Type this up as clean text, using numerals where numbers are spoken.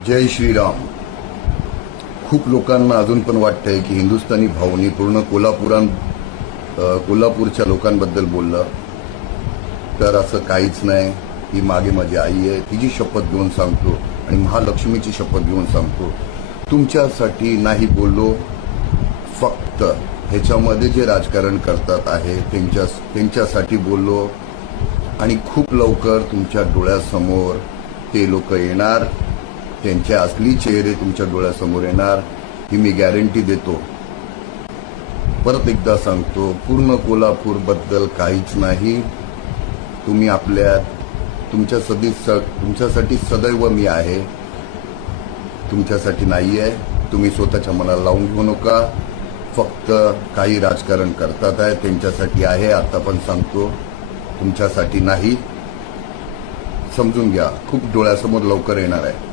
जय श्रीराम. खूप लोकांना अजून पण वाटतंय की हिंदुस्थानी भाऊनी पूर्ण कोल्हापूरच्या लोकांबद्दल बोललं, तर असं काहीच नाही. ही मागे माझी आई आहे, तिची शपथ घेऊन सांगतो आणि महालक्ष्मीची शपथ घेऊन सांगतो, तुमच्यासाठी नाही बोललो. फक्त ह्याच्यामध्ये जे राजकारण करतात आहे त्यांच्यासाठी बोललो आणि खूप लवकर तुमच्या डोळ्यासमोर ते लोक येणार, त्यांचे असली चेहरे तुमच्या डोळ्यासमोर येणार, ही मी गॅरंटी देतो. परत एकदा सांगतो, पूर्ण कोल्हापूरबद्दल काहीच नाही. तुम्ही तुमच्यासाठी सदैव मी आहे, तुमच्यासाठी नाही आहे. तुम्ही स्वतःच्या मनाला लावून घेऊ नका. फक्त काही राजकारण करतात आहे त्यांच्यासाठी आहे. आता पण सांगतो, तुमच्यासाठी नाही. समजून घ्या, खूप डोळ्यासमोर लवकर येणार आहे.